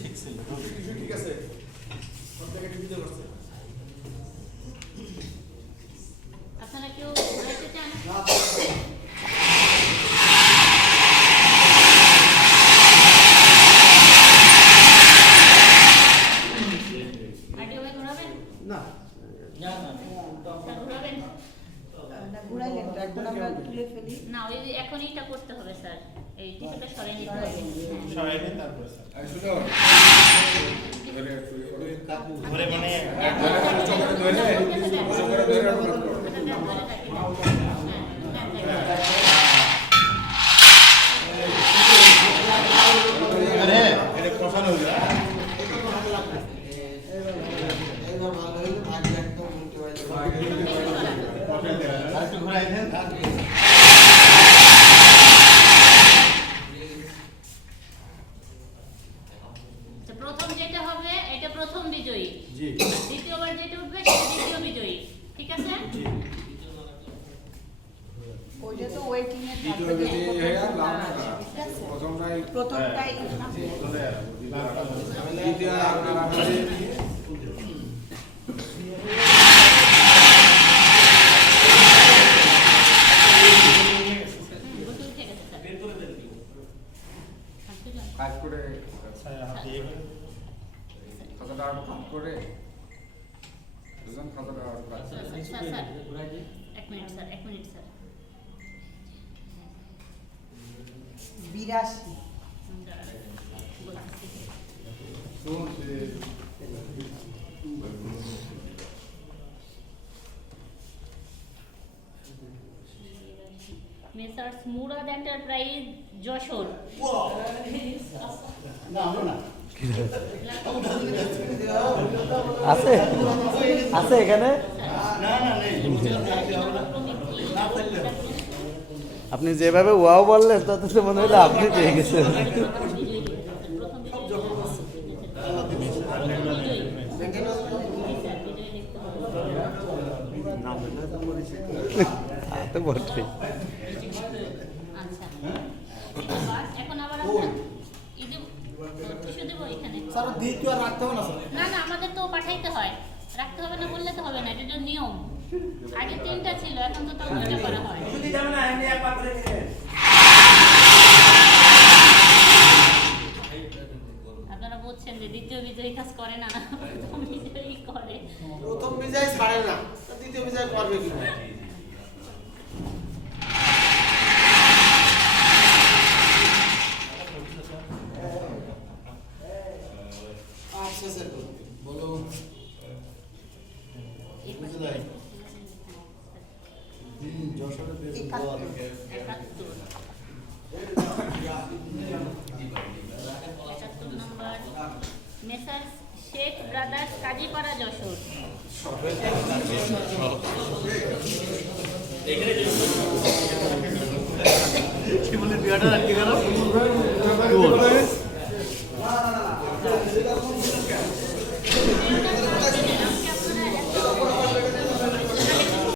ঠিক আছে সব জায়গায় টিভিতে করছে আপনারা কেউ ঘুরাইতে চান? আইডিও ভাই ঘুরাবেন? না ঘুরাবেন? ঘুরাইলেন তো, এখন আমরা তুলে ফেলি। না, ওই যে এখন এইটা করতে হবে স্যার, এই টিস্যুটা সরিয়ে নিতে হবে। সরাই দিন তারপরে স্যার শুনো ধরে মানে এটা কষানো হলো আরেকটু ঘুরাই দেন প্রথম যেটা হবে এটা প্রথম বিজয়ী, জি আর দ্বিতীয়বার যেটা উঠবে সেটা দ্বিতীয় বিজয়ী, ঠিক আছে? ওইটা তো ওয়েটিং এর দ্বিতীয় বিজয়ী হয়ে গেল, প্রথমটাই দ্বিতীয় আপনারা গোসল থেকে গেছে স্যার। কাজ করে দিয়ে খাতাটা কাজ করে দুজন খাতাটা কাজ স্যার, স্যার, স্যার, এক মিনিট স্যার, এক minute sir. 82 messrs Murad enterprise Jessore. আছে আছে এখানে আপনি যেভাবে ওয়াও বললেন তাতে তো মনে হলো আপনি পেয়ে গেছেন তো বটে এখন আবার আমরা টিস্যু দেবো এখানে। স্যার দ্বিতীয় রাখতে হবে না স্যার না না, আমাদের তো পাঠাইতে হয়, রাখতে হবে না বললে তো হবে না, এটা তো নিয়ম। আগে 3টা ছিল, এখন তো তাও 2টা করা হয়। আপনারা বলছেন যে দ্বিতীয় বিজয়ী কাজ করে না, প্রথম বিজয়ী করে। প্রথম বিজয় ছাড়ে না দ্বিতীয় বিজয় করবে কি আচ্ছা স্যার বলো যশোরের বেশ বড় 71 নম্বর মেসার্স শেখ ব্রাদার্স কাজীপাড়া যশোর। কি বলে বিয়াটা রাখতে গেল